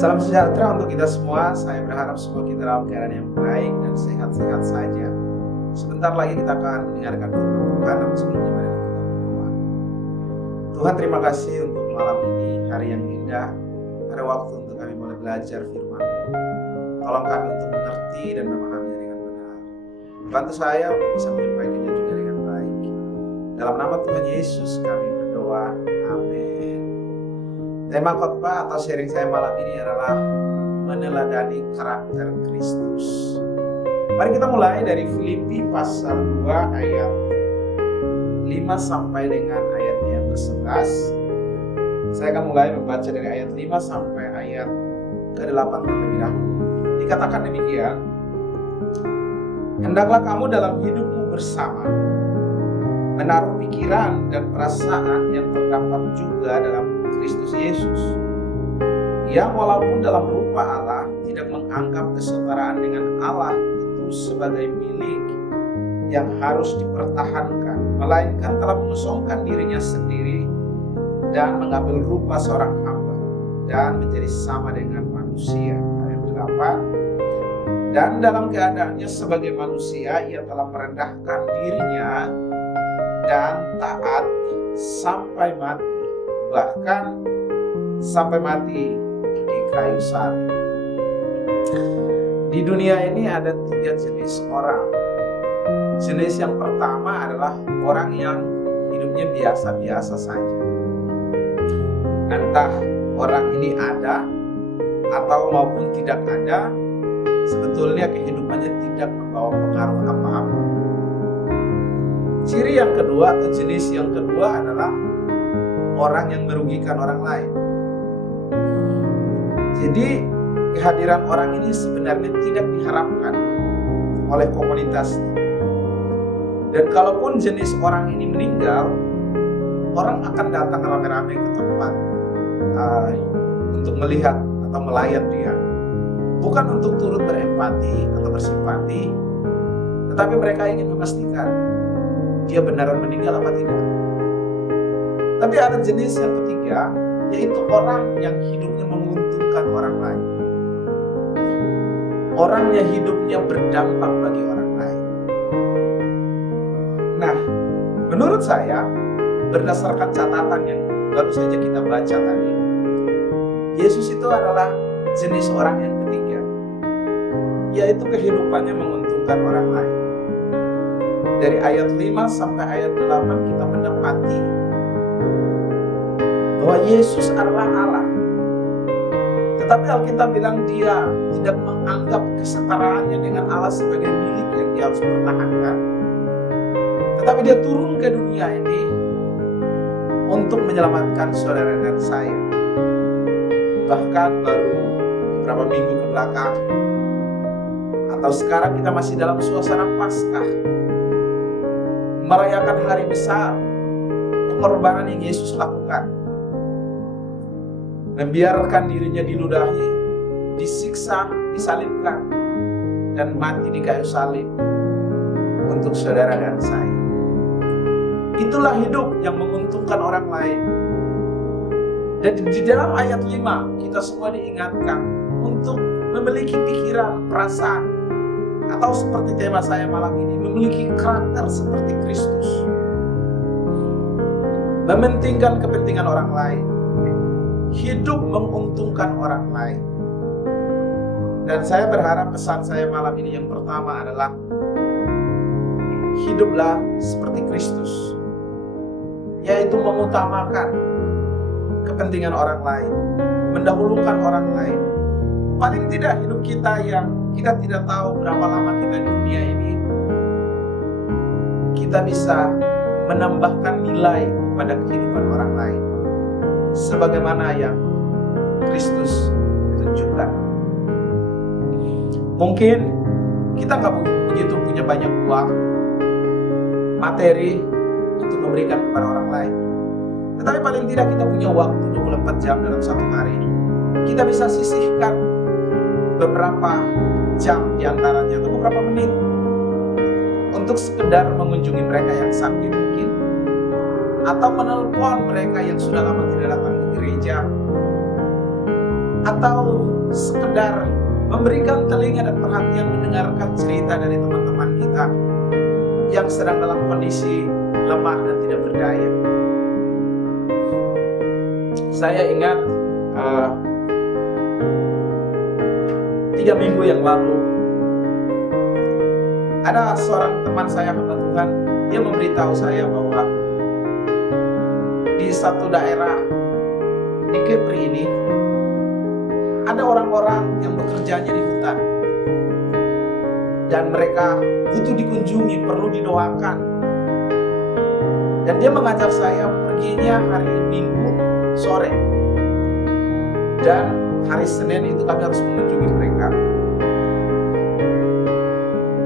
Salam sejahtera untuk kita semua. Saya berharap semua kita dalam keadaan yang baik dan sehat-sehat saja. Sebentar lagi kita akan mendengarkan firman Tuhan, namun sebelumnya mari kita berdoa. Tuhan, terima kasih untuk malam ini, hari yang indah, ada waktu untuk kami boleh belajar firman-Mu. Tolong kami untuk mengerti dan memahaminya dengan benar. Bantu saya untuk bisa menyampaikannya juga dengan baik. Dalam nama Tuhan Yesus kami berdoa. Amin. Tema khotbah atau sharing saya malam ini adalah meneladani karakter Kristus. Mari kita mulai dari Filipi pasal 2 ayat 5 sampai dengan ayatnya yang ke-11. Saya akan mulai membaca dari ayat 5 sampai ayat ke-8 terlebih dahulu. Dikatakan demikian, hendaklah kamu dalam hidupmu bersama menaruh pikiran dan perasaan yang terdapat juga dalam Kristus Yesus, yang walaupun dalam rupa Allah tidak menganggap kesetaraan dengan Allah itu sebagai milik yang harus dipertahankan, melainkan telah mengosongkan dirinya sendiri dan mengambil rupa seorang hamba dan menjadi sama dengan manusia. Ayat 8, dan dalam keadaannya sebagai manusia ia telah merendahkan dirinya dan taat sampai mati, bahkan sampai mati di kayu salib. Di dunia ini ada 3 jenis orang. Jenis yang pertama adalah orang yang hidupnya biasa-biasa saja. Entah orang ini ada atau maupun tidak ada, sebetulnya kehidupannya tidak membawa pengaruh apa-apa. Ciri yang kedua atau jenis yang kedua adalah orang yang merugikan orang lain. Jadi kehadiran orang ini sebenarnya tidak diharapkan oleh komunitasnya. Dan kalaupun jenis orang ini meninggal, orang akan datang rame-rame ke tempat untuk melihat atau melayat dia. Bukan untuk turut berempati atau bersimpati, tetapi mereka ingin memastikan dia benaran meninggal apa tidak. Tapi ada jenis yang ketiga, yaitu orang yang hidupnya menguntungkan orang lain. Orang yang hidupnya berdampak bagi orang lain. Nah, menurut saya, berdasarkan catatan yang baru saja kita baca tadi, Yesus itu adalah jenis orang yang ketiga, yaitu kehidupannya menguntungkan orang lain. Dari ayat 5 sampai ayat 8 kita mendapati bahwa Yesus adalah Allah. Tetapi Alkitab bilang dia tidak menganggap kesetaraannya dengan Allah sebagai milik yang dia harus pertahankan. Tetapi dia turun ke dunia ini untuk menyelamatkan saudara dan saya. Bahkan baru beberapa minggu ke belakang, atau sekarang kita masih dalam suasana Paskah, merayakan hari besar pengorbanan yang Yesus lakukan. Membiarkan dirinya diludahi, disiksa, disalibkan, dan mati di kayu salib untuk saudara dan saya. Itulah hidup yang menguntungkan orang lain. Dan di dalam ayat 5 kita semua diingatkan untuk memiliki pikiran, perasaan, atau seperti tema saya malam ini, memiliki karakter seperti Kristus. Mementingkan kepentingan orang lain, hidup menguntungkan orang lain. Dan saya berharap pesan saya malam ini yang pertama adalah hiduplah seperti Kristus, yaitu mengutamakan kepentingan orang lain, mendahulukan orang lain. Paling tidak hidup kita yang kita tidak tahu berapa lama kita di dunia ini, kita bisa menambahkan nilai pada kehidupan orang lain sebagaimana yang Kristus tunjukkan. Mungkin kita nggak begitu punya banyak uang, materi untuk memberikan kepada orang lain, tetapi paling tidak kita punya waktu 24 jam dalam satu hari. Kita bisa sisihkan beberapa jam diantaranya atau beberapa menit untuk sekedar mengunjungi mereka yang sakit mungkin, atau menelpon mereka yang sudah lama tidak datang ke gereja, atau sekedar memberikan telinga dan perhatian mendengarkan cerita dari teman-teman kita yang sedang dalam kondisi lemah dan tidak berdaya. Saya ingat 3 minggu yang lalu ada seorang teman saya hamba Tuhan, dia memberitahu saya bahwa di satu daerah di Kepri ini ada orang-orang yang bekerjanya di hutan dan mereka butuh dikunjungi, perlu didoakan. Dan dia mengajak saya perginya hari Minggu sore, dan hari Senin itu kami harus mengunjungi mereka.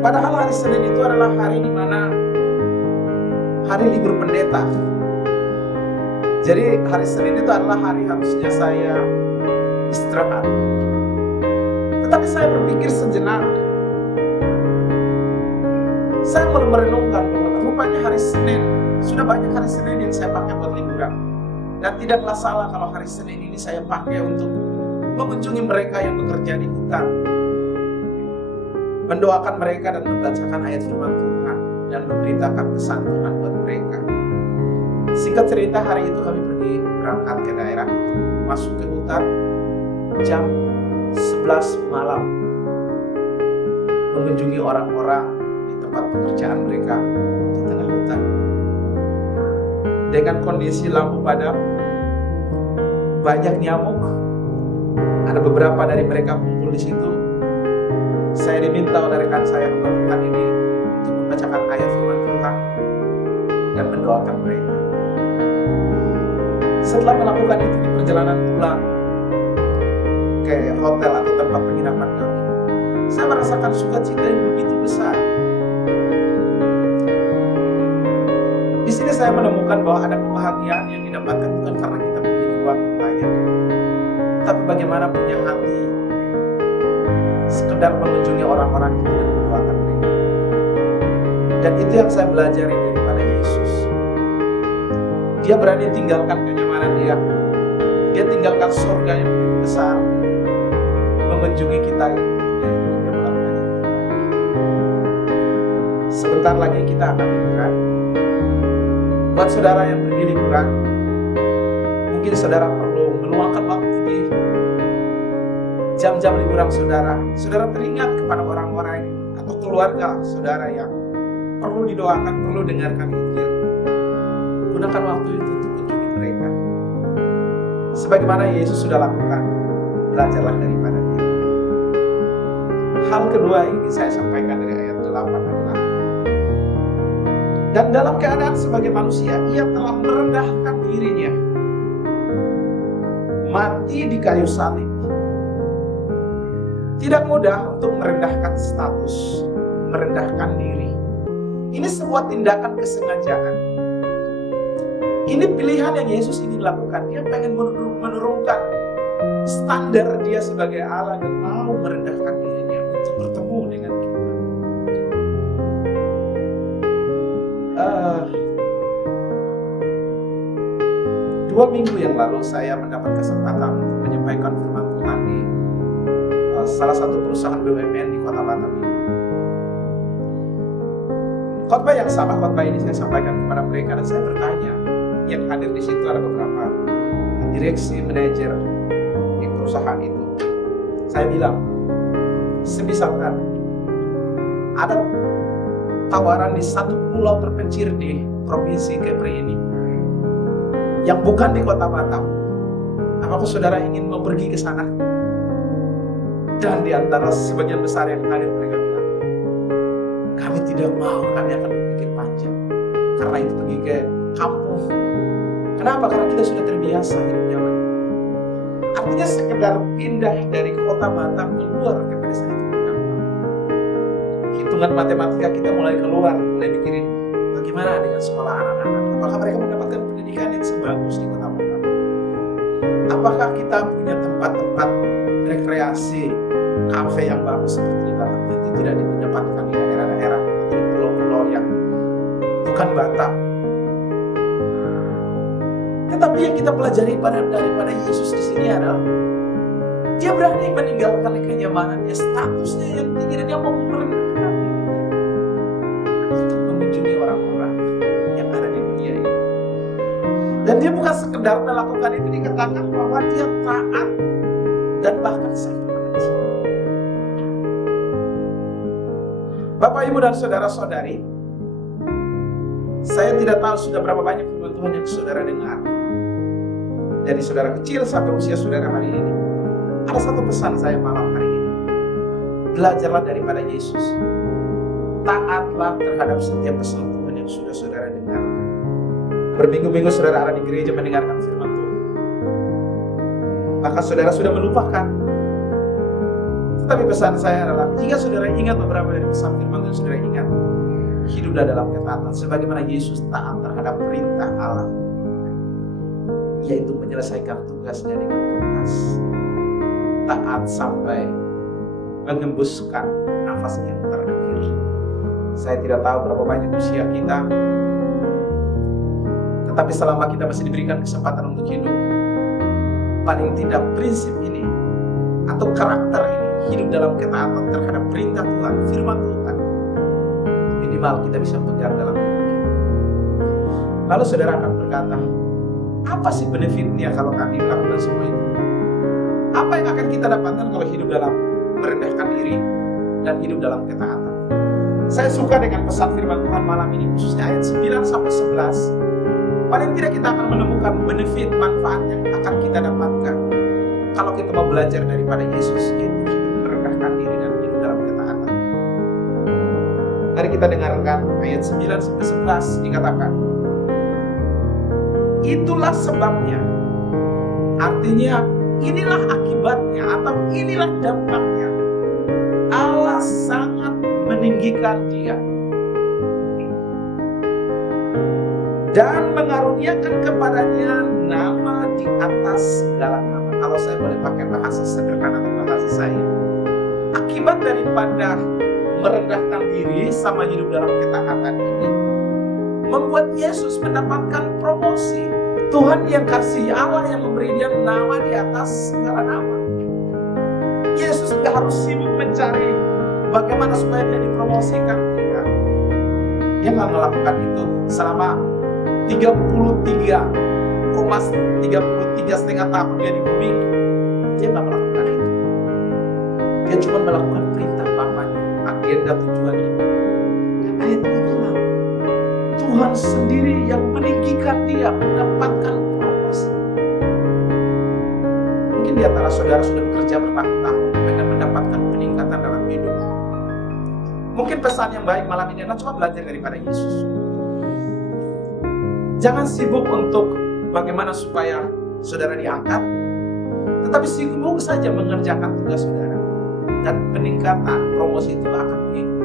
Padahal hari Senin itu adalah hari di mana hari libur pendeta. Jadi hari Senin itu adalah hari harusnya saya istirahat. Tetapi saya berpikir sejenak. Saya mulai merenungkan bahwa rupanya hari Senin, sudah banyak hari Senin yang saya pakai buat liburan. Dan tidaklah salah kalau hari Senin ini saya pakai untuk mengunjungi mereka yang bekerja di hutan, mendoakan mereka dan membacakan ayat firman Tuhan dan memberitakan pesan Tuhan buat mereka. Singkat cerita, hari itu kami pergi berangkat ke daerah itu, masuk ke hutan jam 11 malam, mengunjungi orang-orang di tempat pekerjaan mereka di tengah hutan. Dengan kondisi lampu padam, banyak nyamuk, ada beberapa dari mereka kumpul di situ. Saya diminta oleh rekan saya hamba Tuhan ini untuk membacakan ayat firman Tuhan dan mendoakan mereka. Setelah melakukan itu di perjalanan pulang ke hotel atau tempat penginapan kami, saya merasakan sukacita yang begitu besar. Di sini saya menemukan bahwa ada kebahagiaan yang didapatkan bukan karena kita memiliki uang yang banyak, tapi bagaimana punya hati sekedar mengunjungi orang-orang itu dan mendoakan mereka. Dan itu yang saya pelajari daripada Yesus. Dia berani tinggalkan kenyamanan dia. Dia tinggalkan surga yang begitu besar, mengunjungi kita yang dia melakukan yang terbaik. Sebentar lagi kita akan liburan. Buat saudara yang pergi liburan, mungkin saudara perlu meluangkan waktu di jam-jam liburan saudara. Saudara teringat kepada orang-orang atau keluarga saudara yang perlu didoakan, perlu dengarkan Injil. Gunakan waktu itu untuk kunjungi mereka. Sebagaimana Yesus sudah lakukan, belajarlah daripada dia. Hal kedua yang ingin saya sampaikan dari ayat 8 adalah, dan dalam keadaan sebagai manusia, ia telah merendahkan dirinya, mati di kayu salib. Tidak mudah untuk merendahkan status, merendahkan diri. Ini sebuah tindakan kesengajaan. Ini pilihan yang Yesus ingin lakukan. Dia pengen menurunkan standar dia sebagai Allah dan mau merendahkan dirinya untuk bertemu dengan kita. 2 minggu yang lalu saya mendapat kesempatan untuk menyampaikan firman Tuhan di salah satu perusahaan BUMN di Kota Batam ini. Khotbah yang sama khotbah ini saya sampaikan kepada mereka dan saya bertanya, yang hadir di situ ada beberapa direksi, manajer di perusahaan itu. Saya bilang, semisalkan ada tawaran di satu pulau terpencil di provinsi Kepri ini, yang bukan di Kota Batam, apakah saudara ingin mau pergi ke sana? Dan di antara sebagian besar yang hadir mereka bilang, kami tidak mau, kami akan berpikir panjang. Karena itu pergi ke kampung. Kenapa? Karena kita sudah terbiasa hidup nyaman. Artinya sekedar pindah dari Kota Batam keluar ke pedesaan itu gampang. Hitungan matematika kita mulai keluar, mulai mikirin bagaimana dengan sekolah anak-anak. Apakah mereka mendapatkan pendidikan yang sebagus di Kota Batam? Apakah kita punya tempat-tempat rekreasi, kafe yang bagus seperti di Batam? Tentu tidak didapatkan di daerah-daerah atau di pulau-pulau yang bukan Batam. Tetapi yang kita pelajari daripada Yesus di sini adalah Dia berani meninggalkan kenyamanannya, statusnya yang tinggi, dan dia mau merendahkan dirinya untuk mengunjungi orang-orang yang ada di dunia ini. Dan dia bukan sekedar melakukan itu, dikatakan bahwa dia taat dan bahkan sampai mati. Bapak, Ibu, dan saudara-saudari, saya tidak tahu sudah berapa banyak firman Tuhan yang saudara dengar. Dari saudara kecil sampai usia saudara hari ini. Ada satu pesan saya malam hari ini. Belajarlah daripada Yesus. Taatlah terhadap setiap pesan Tuhan yang sudah saudara dengarkan. Berminggu-minggu saudara ada di gereja mendengarkan firman Tuhan. Maka saudara sudah melupakan. Tetapi pesan saya adalah, jika saudara ingat beberapa dari pesan firman Tuhan, saudara ingat, hiduplah dalam ketaatan sebagaimana Yesus taat terhadap perintah Allah, yaitu menyelesaikan tugasnya dengan tuntas. Taat sampai mengembuskan nafas yang terakhir. Saya tidak tahu berapa banyak usia kita, tetapi selama kita masih diberikan kesempatan untuk hidup, paling tidak prinsip ini atau karakter ini, hidup dalam ketaatan terhadap perintah Tuhan, firman Tuhan, minimal kita bisa pegang dalam hidup kita. Lalu saudara akan berkata, apa sih benefitnya kalau kami melakukan semua itu? Apa yang akan kita dapatkan kalau hidup dalam merendahkan diri dan hidup dalam ketaatan? Saya suka dengan pesan firman Tuhan malam ini, khususnya ayat 9-11. Paling tidak kita akan menemukan benefit, manfaat yang akan kita dapatkan kalau kita mau belajar daripada Yesus, yaitu hidup merendahkan diri dan hidup dalam ketaatan. Mari kita dengarkan ayat 9-11, dikatakan, itulah sebabnya, artinya inilah akibatnya atau inilah dampaknya, Allah sangat meninggikan dia dan mengaruniakan kepadanya nama di atas segala nama. Kalau saya boleh pakai bahasa sederhana atau bahasa saya, akibat daripada merendahkan diri sama hidup dalam ketaatan ini membuat Yesus mendapatkan promosi. Tuhan yang kasih, Allah yang memberi dia nama di atas segala nama. Yesus gak harus sibuk mencari bagaimana supaya dia dipromosikan. Tidak. Dia gak melakukan itu selama 33,5 tahun dia di bumi. Dia gak melakukan itu. Dia cuma melakukan perintah Bapaknya, agenda tujuannya. Dan ayat ini bilang, Tuhan sendiri yang meninggikan dia, mendapatkan promosi. Mungkin di antara saudara sudah bekerja bertahun-tahun dan mendapatkan peningkatan dalam hidup. Mungkin pesan yang baik malam ini adalah coba belajar daripada Yesus. Jangan sibuk untuk bagaimana supaya saudara diangkat, tetapi sibuk saja mengerjakan tugas saudara. Dan peningkatan, promosi itu akan mengikuti.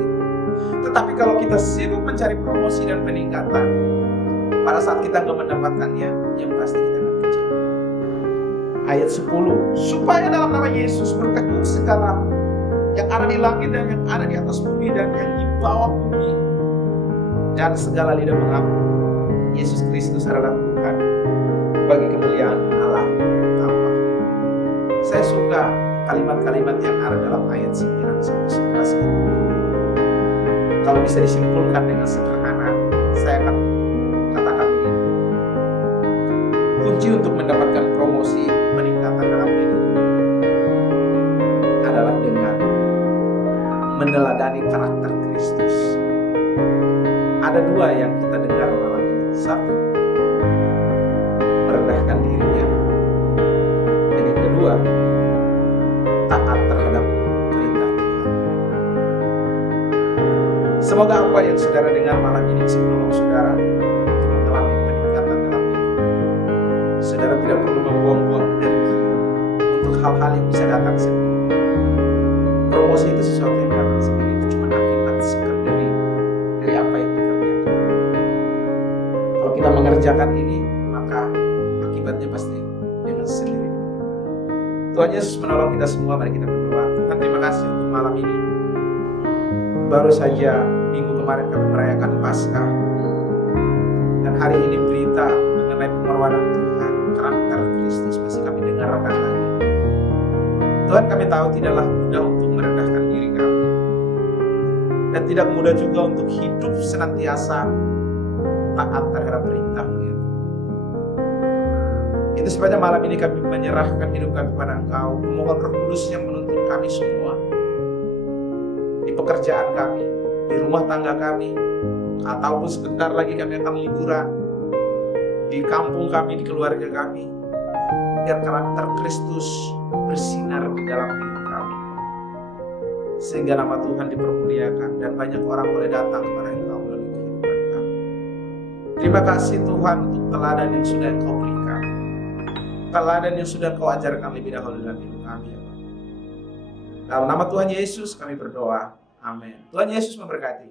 Tetapi kalau kita sibuk mencari promosi dan peningkatan, pada saat kita nggak mendapatkannya, yang pasti kita akan kecewa. Ayat 10, supaya dalam nama Yesus bertekuk segala yang ada di langit dan yang ada di atas bumi dan yang di bawah bumi, dan segala lidah mengaku Yesus Kristus adalah Tuhan, bagi kemuliaan Allah Bapa. Saya suka kalimat-kalimat yang ada dalam ayat 9-11 itu. Kalau bisa disimpulkan dengan sederhana, saya akan katakan begini. Kunci untuk mendapatkan promosi, peningkatan dalam hidup adalah dengan meneladani karakter Kristus. Ada dua yang kita dengar malam ini. Satu, merendahkan dirinya. Dan yang kedua, taat terhadap perintah Tuhan. Semoga apa yang saudara dengar malam ini bisa menolong saudara untuk mengalami peningkatan dalam hidup. Saudara tidak perlu membuang-buang energi untuk hal-hal yang bisa datang sendiri. Promosi itu sesuatu yang datang sendiri, itu cuma akibat sekunderi dari apa yang dikerjakan. Kalau kita mengerjakan ini, maka akibatnya pasti dengan sendiri. Tuhan Yesus menolong kita semua. Mari kita berdoa. Tuhan, terima kasih untuk malam ini. Baru saja minggu kemarin kami merayakan Paskah, dan hari ini berita mengenai pengorbanan Tuhan, karakter Kristus masih kami dengarkan lagi. Tuhan, kami tahu tidaklah mudah untuk merendahkan diri kami, dan tidak mudah juga untuk hidup senantiasa taat terhadap perintah-Mu ya Tuhan. Itu sebabnya malam ini kami menyerahkan hidup kami kepada Engkau, memohon Roh Kudus yang menuntun kami semua di pekerjaan kami, di rumah tangga kami, ataupun sebentar lagi kami akan liburan di kampung kami, di keluarga kami, biar karakter Kristus bersinar di dalam hidup kami, sehingga nama Tuhan dipermuliakan dan banyak orang boleh datang kepada Engkau melalui kehidupan kami. Terima kasih Tuhan untuk teladan yang sudah Engkau berikan, teladan yang sudah Engkau ajarkan lebih dahulu dalam hidup kami ya Pak. Dalam nama Tuhan Yesus kami berdoa, amin. Tuhan Yesus memberkati.